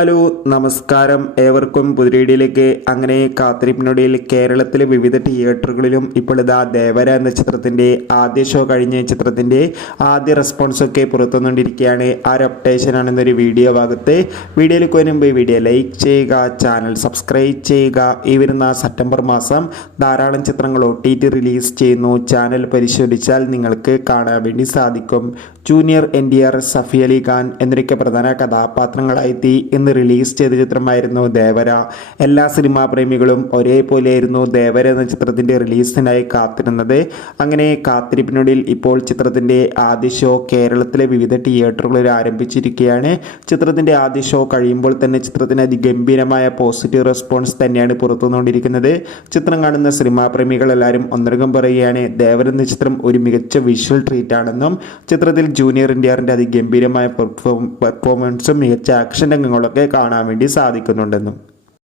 Hello നമസ്കാരം, ഏവർക്കും പുതിരീടിയിലേക്ക്. അങ്ങനെ കാത്തിരിപ്പിനൊടിയിൽ കേരളത്തിലെ വിവിധ തിയേറ്ററുകളിലും ഇപ്പോൾ ഇതാ ദേവര എന്ന ചിത്രത്തിൻ്റെ ആദ്യ ഷോ കഴിഞ്ഞ ചിത്രത്തിൻ്റെ ആദ്യ റെസ്പോൺസൊക്കെ പുറത്തുവന്നുകൊണ്ടിരിക്കുകയാണ്. ആ ഒരു അപ്ഡേഷനാണെന്നൊരു വീഡിയോ ഭാഗത്ത്. വീഡിയോയിലേക്ക് വരുമ്പോൾ വീഡിയോ ലൈക്ക് ചെയ്യുക, ചാനൽ സബ്സ്ക്രൈബ് ചെയ്യുക. ഈ വരുന്ന സെപ്റ്റംബർ മാസം ധാരാളം ചിത്രങ്ങൾ OTT റിലീസ് ചെയ്യുന്നു. ചാനൽ പരിശോധിച്ചാൽ നിങ്ങൾക്ക് കാണാൻ വേണ്ടി സാധിക്കും. ജൂനിയർ NTR, സഫി അലി ഖാൻ എന്നൊക്കെ പ്രധാന കഥാപാത്രങ്ങളായി ഇന്ന് റിലീസ് ചെയ്ത ചിത്രമായിരുന്നു ദേവര. എല്ലാ സിനിമാ പ്രേമികളും ഒരേപോലെയായിരുന്നു ദേവര എന്ന ചിത്രത്തിൻ്റെ റിലീസിനായി കാത്തിരുന്നത്. അങ്ങനെ കാത്തിരിപ്പിനൊടിയിൽ ഇപ്പോൾ ചിത്രത്തിൻ്റെ ആദ്യ ഷോ കേരളത്തിലെ വിവിധ തിയേറ്ററുകളിൽ ആരംഭിച്ചിരിക്കുകയാണ്. ചിത്രത്തിൻ്റെ ആദ്യ ഷോ കഴിയുമ്പോൾ തന്നെ ചിത്രത്തിന് അതിഗംഭീരമായ പോസിറ്റീവ് റെസ്പോൺസ് തന്നെയാണ് പുറത്തുവന്നുകൊണ്ടിരിക്കുന്നത്. ചിത്രം കാണുന്ന സിനിമാ പ്രേമികൾ എല്ലാവരും ഒന്നടങ്കം പറയുകയാണ് ദേവര എന്ന ചിത്രം ഒരു മികച്ച വിഷ്വൽ ട്രീറ്റ് ആണെന്നും ചിത്രത്തിൽ ജൂനിയർ NTRൻ്റെ അതിഗംഭീരമായ പെർഫോമൻസും മികച്ച ആക്ഷൻ രംഗങ്ങളൊക്കെ കാണാൻ വേണ്ടി സാധിക്കുന്നുണ്ടെന്നും.